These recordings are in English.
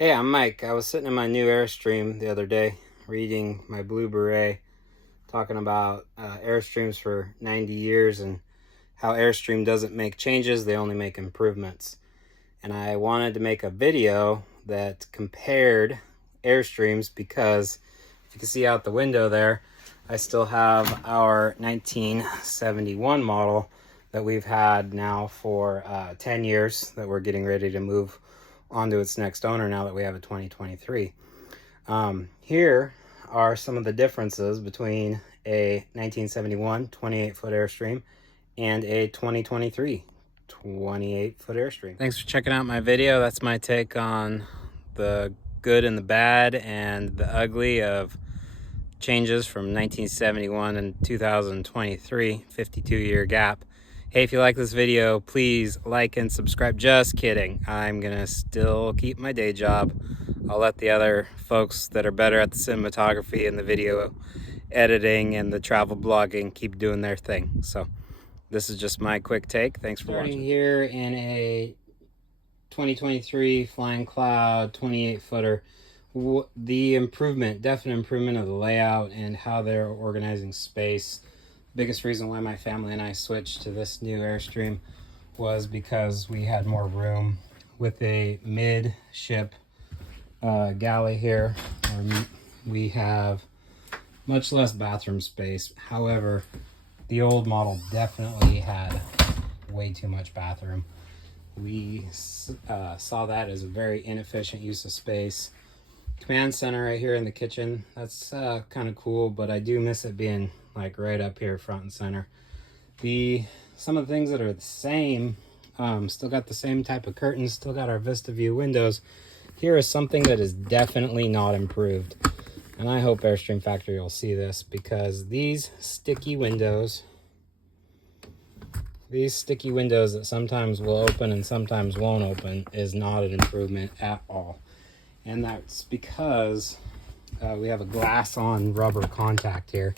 Hey, I'm Mike. I was sitting in my new Airstream the other day, reading my Blue Beret, talking about Airstreams for 90 years and how Airstream doesn't make changes, they only make improvements. And I wanted to make a video that compared Airstreams because if you can see out the window there, I still have our 1971 model that we've had now for 10 years that we're getting ready to move onto its next owner now that we have a 2023. Here are some of the differences between a 1971 28-foot Airstream and a 2023 28-foot Airstream. Thanks for checking out my video. That's my take on the good and the bad and the ugly of changes from 1971 and 2023, 52-year gap. Hey, if you like this video, please like and subscribe. Just kidding. I'm gonna still keep my day job. I'll let the other folks that are better at the cinematography and the video editing and the travel blogging keep doing their thing. So this is just my quick take. Thanks for watching. Here in a 2023 Flying Cloud 28-footer, the definite improvement of the layout and how they're organizing space. Biggest reason why my family and I switched to this new Airstream was because we had more room with a mid-ship galley here. We have much less bathroom space. However, the old model definitely had way too much bathroom. We saw that as a very inefficient use of space. Command center right here in the kitchen, that's kind of cool, but I do miss it being like right up here front and center. Some of the things that are the same, still got the same type of curtains, still got our Vista View windows. Here is something that is definitely not improved, and I hope Airstream Factory will see this, because these sticky windows that sometimes will open and sometimes won't open is not an improvement at all. And that's because we have a glass on rubber contact here,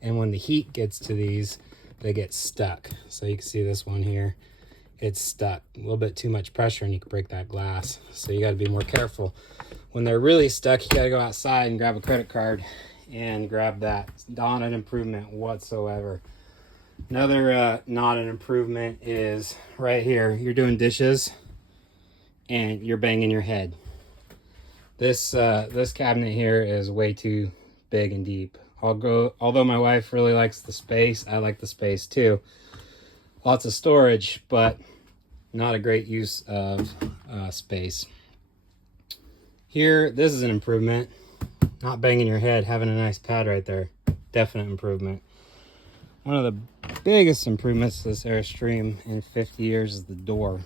and when the heat gets to these, they get stuck. So you can see this one here, it's stuck. A little bit too much pressure and you can break that glass. So you got to be more careful. When they're really stuck, you got to go outside and grab a credit card and grab that. It's not an improvement whatsoever. Another not an improvement is right here. You're doing dishes and you're banging your head. This cabinet here is way too big and deep. Although my wife really likes the space, I like the space too. Lots of storage, but not a great use of space. Here, this is an improvement. Not banging your head, having a nice pad right there. Definite improvement. One of the biggest improvements to this Airstream in 50 years is the door.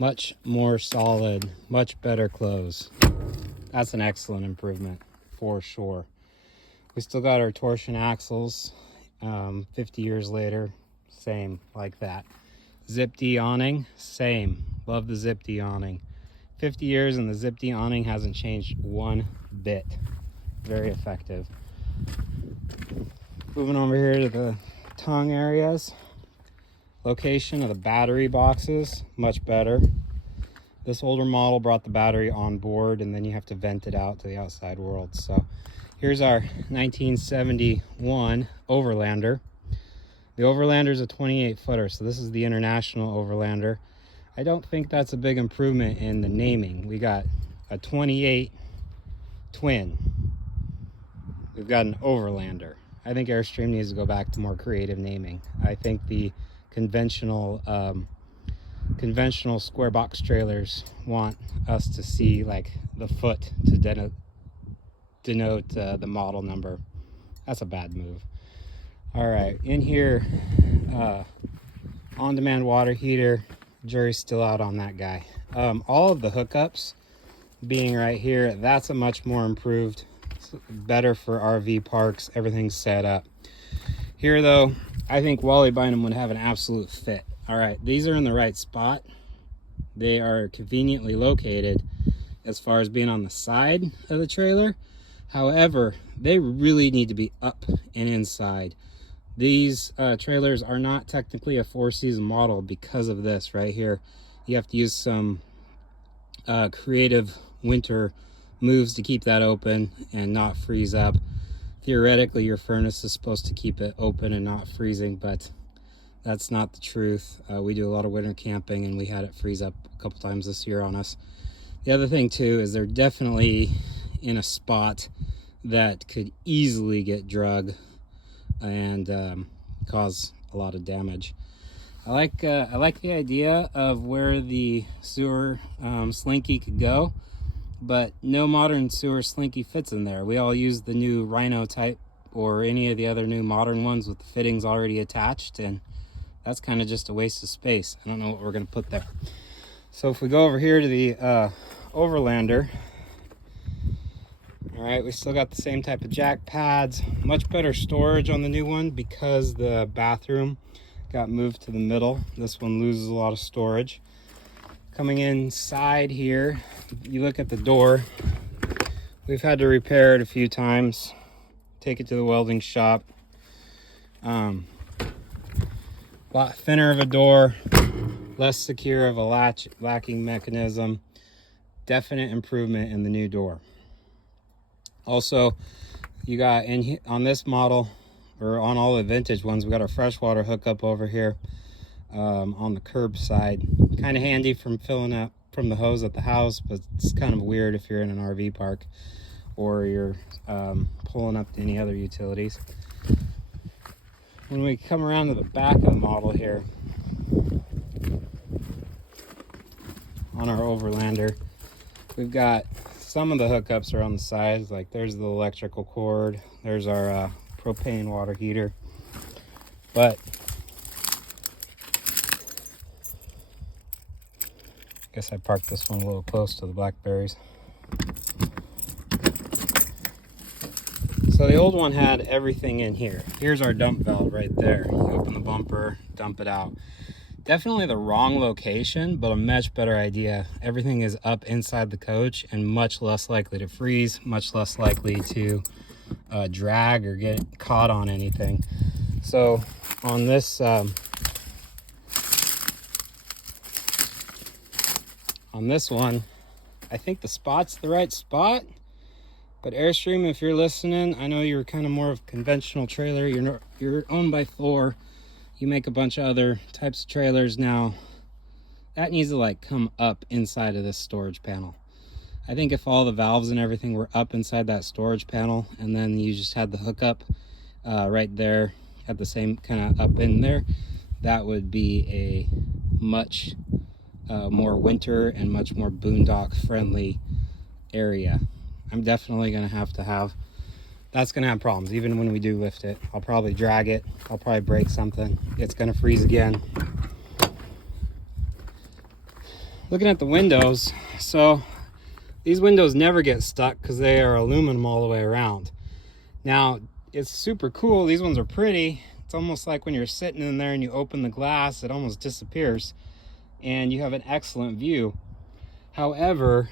Much more solid, much better close. That's an excellent improvement for sure. We still got our torsion axles 50 years later, same like that. Zip D awning, same. Love the Zip D awning. 50 years and the Zip D awning hasn't changed one bit. Very effective. Moving over here to the tongue areas. Location of the battery boxes, much better. This older model brought the battery on board and then you have to vent it out to the outside world. So here's our 1971 Overlander. The Overlander is a 28-footer, so this is the International Overlander. I don't think that's a big improvement in the naming. We got a 28 twin. We've got an Overlander. I think Airstream needs to go back to more creative naming. I think the conventional square box trailers want us to see like the foot to denote the model number. That's a bad move. All right, in here, on-demand water heater. Jury's still out on that guy. All of the hookups being right here, that's a much more improved, better for RV parks. Everything's set up. Here though, I think Wally Bynum would have an absolute fit. All right, these are in the right spot. They are conveniently located as far as being on the side of the trailer. However, they really need to be up and inside. These trailers are not technically a 4-season model because of this right here. You have to use some creative winter moves to keep that open and not freeze up. Theoretically, your furnace is supposed to keep it open and not freezing, but that's not the truth. We do a lot of winter camping, and we had it freeze up a couple times this year on us. The other thing too is they're definitely in a spot that could easily get drug and cause a lot of damage. I like the idea of where the sewer slinky could go, but no modern sewer slinky fits in there. We all use the new Rhino type or any of the other new modern ones with the fittings already attached, and that's kind of just a waste of space. I don't know what we're going to put there. So if we go over here to the Overlander, all right, we still got the same type of jack pads, much better storage on the new one because the bathroom got moved to the middle. This one loses a lot of storage. Coming inside here, you look at the door. We've had to repair it a few times, take it to the welding shop. Lot thinner of a door, less secure of a locking mechanism. Definite improvement in the new door. Also, you got on this model, or on all the vintage ones, we got our freshwater hookup over here on the curb side. Kind of handy from filling up from the hose at the house, but it's kind of weird if you're in an RV park or you're pulling up any other utilities. When we come around to the back of the model here, on our Overlander, we've got some of the hookups are on the sides, like there's the electrical cord, there's our propane water heater, but I guess I parked this one a little close to the blackberries. So the old one had everything in here. Here's our dump valve right there. You open the bumper, dump it out. Definitely the wrong location, but a much better idea. Everything is up inside the coach and much less likely to freeze, much less likely to drag or get caught on anything. So on this one, I think the spot's the right spot. But Airstream, if you're listening, I know you're kind of more of a conventional trailer. You're owned by Thor. You make a bunch of other types of trailers now. That needs to like come up inside of this storage panel. I think if all the valves and everything were up inside that storage panel, and then you just had the hookup right there at the same kind of up in there, that would be a much more winter and much more boondock friendly area. I'm definitely going to have that's going to have problems even when we do lift it. I'll probably drag it, I'll probably break something, it's going to freeze again. Looking at the windows, so these windows never get stuck because they are aluminum all the way around. Now it's super cool, these ones are pretty. It's almost like when you're sitting in there and you open the glass, it almost disappears and you have an excellent view. However,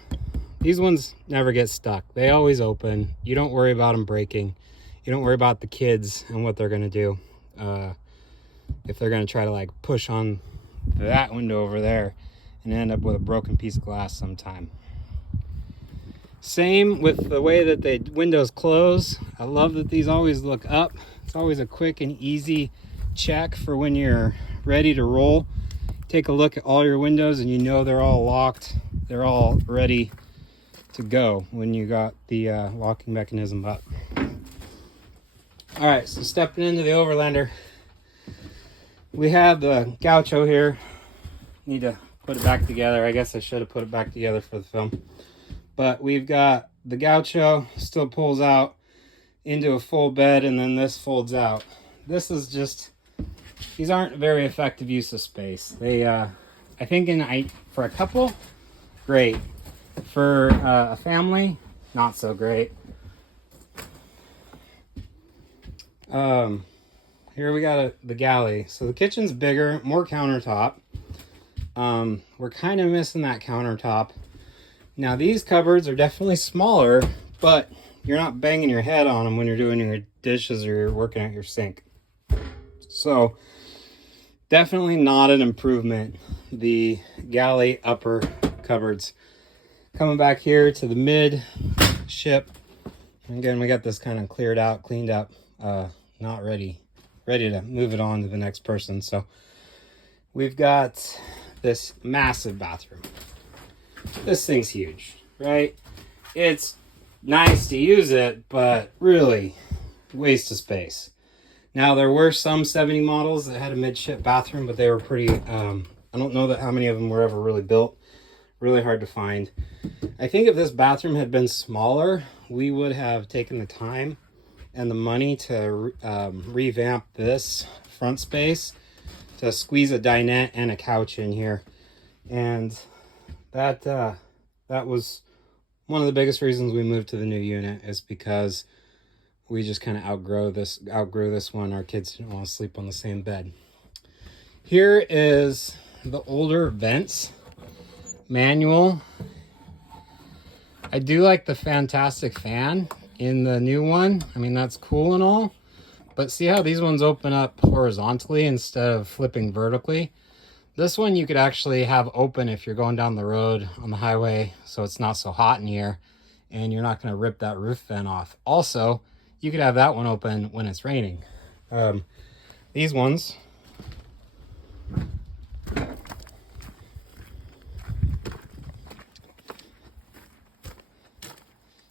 these ones never get stuck. They always open. You don't worry about them breaking. You don't worry about the kids and what they're gonna do. If they're gonna try to like push on that window over there and end up with a broken piece of glass sometime. Same with the way that the windows close. I love that these always look up. It's always a quick and easy check for when you're ready to roll. Take a look at all your windows and you know they're all locked. They're all ready to go when you got the locking mechanism up. All right, so stepping into the Overlander, we have the gaucho here. Need to put it back together. I guess I should have put it back together for the film. But we've got the gaucho, still pulls out into a full bed, and then this folds out. This is just, these aren't a very effective use of space. They, I think for a couple, great. For a family, not so great. Here we got the galley. So the kitchen's bigger, more countertop. We're kind of missing that countertop. Now these cupboards are definitely smaller, but you're not banging your head on them when you're doing your dishes or you're working at your sink. So Definitely not an improvement. The galley upper cupboards. Coming back here to the mid ship. Again, we got this kind of cleared out, cleaned up, not ready to move it on to the next person. So we've got this massive bathroom. This thing's huge, right? It's nice to use it, but really waste of space. Now, there were some 70 models that had a midship bathroom, but they were pretty, I don't know that how many of them were ever really built. Really hard to find. I think if this bathroom had been smaller, we would have taken the time and the money to revamp this front space to squeeze a dinette and a couch in here. And that was one of the biggest reasons we moved to the new unit, is because we just kind of outgrew this one. Our kids didn't want to sleep on the same bed. Here is the older vents manual. I do like the fantastic fan in the new one. I mean, that's cool and all, but see how these ones open up horizontally instead of flipping vertically? This one you could actually have open if you're going down the road on the highway, so it's not so hot in here and you're not going to rip that roof vent off. Also, you could have that one open when it's raining. These ones,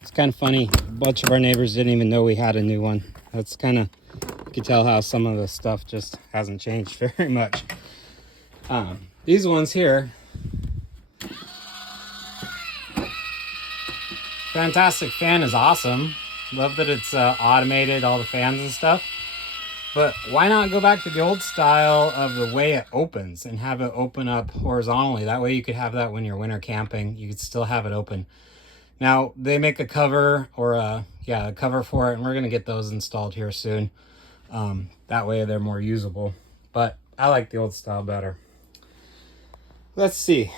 it's kind of funny. A bunch of our neighbors didn't even know we had a new one. That's kind of, you can tell how some of the stuff just hasn't changed very much. These ones here, fantastic fan is awesome. Love that it's automated, all the fans and stuff. But why not go back to the old style of the way it opens and have it open up horizontally? That way you could have that when you're winter camping. You could still have it open. Now, they make a cover or a cover for it, and we're going to get those installed here soon. That way they're more usable. But I like the old style better. Let's see.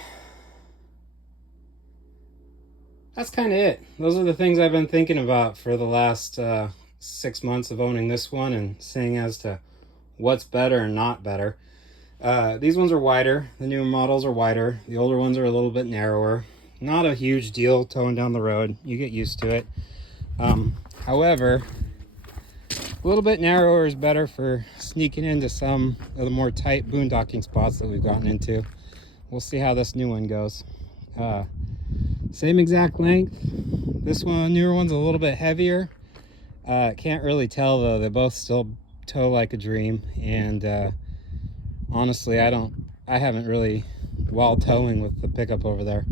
That's kind of it. Those are the things I've been thinking about for the last 6 months of owning this one and seeing as to what's better and not better. These ones are wider. The newer models are wider. The older ones are a little bit narrower. Not a huge deal towing down the road. You get used to it. However, a little bit narrower is better for sneaking into some of the more tight boondocking spots that we've gotten into. We'll see how this new one goes. Same exact length. This one, newer one's a little bit heavier. Can't really tell though. They both still tow like a dream. And honestly, I haven't really, while towing with the pickup over there,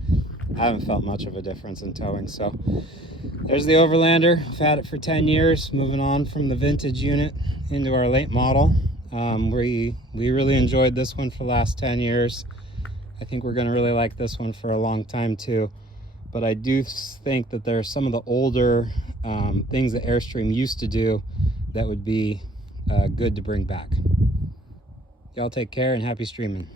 I haven't felt much of a difference in towing. So there's the Overlander. I've had it for 10 years, moving on from the vintage unit into our late model. We really enjoyed this one for the last 10 years. I think we're going to really like this one for a long time too. But I do think that there are some of the older things that Airstream used to do that would be good to bring back. Y'all take care and happy streaming.